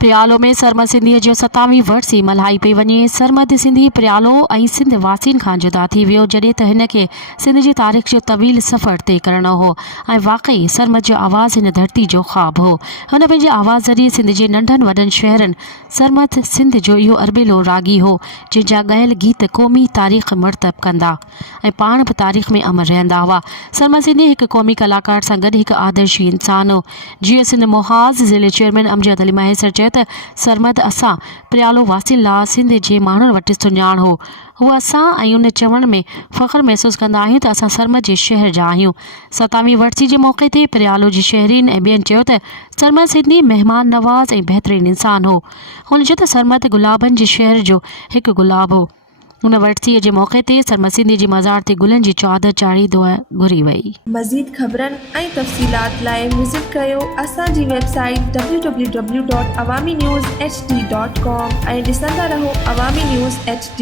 प्रियालो में सरमद सिंधी जो 27वीं वर्सी मल्हाई पई वञे। सरमद सिंधी प्रियालो ऐं सिंध वासियुनि खां जुदा थी वियो, जॾहिं त हिन खे सिंध जी तारीख़ जो तवील सफ़र तय करणो हो ऐं वाक़ई सरमद जो आवाज़ हिन धरती जो ख़्वाब हो। हुन पंहिंजे आवाज़ ज़रिए सिंध जे नंढनि वॾनि शहरनि सरमद सिंध जो इहो अरबेलो रागी हो, जंहिंजा ॻायल गीत क़ौमी तारीख़ मरतब कंदा ऐं पाण बि तारीख़ में अमर रहंदा हुआ। सरमद सिंधी हिकु क़ौमी कलाकार सां गॾु हिकु आदर्शी इंसान हो। जीअं सिंध मुहाज़ ज़िले चेयरमैन अमजद अली माहेसर चयो त सरमद असां प्रियालो वासियुनि लाइ सिंध जे माण्हुनि वटि सुञाण हो। हूअ असां ऐं उन चवण में फ़ख्रु महसूसु कंदा आहियूं त असां सरमद जे शहर जा आहियूं। 27वीं वर्सी जे मौक़े ते प्रियालो जी शहरीन ऐं ॿियनि चयो त सरमद सिंधी महिमान नवाज़ ऐं बहितरीन इंसान हो। हुन चयो त सरमद गुलाबनि जे शहर जो हिकु गुलाब हो। हुन वर्सीअ जे मौक़े ते सरमद सिंधी जी मज़ार ते गुलनि जी चादर चाढ़ी दुआ घुरी वई। मज़ीद ख़बरनि ऐं तफ़सीलात लाइ विज़िट कयो असांजी वेबसाइट www.awamiNewsHD.com ऐं ॾिसंदा रहो अवामी न्यूज़ HD।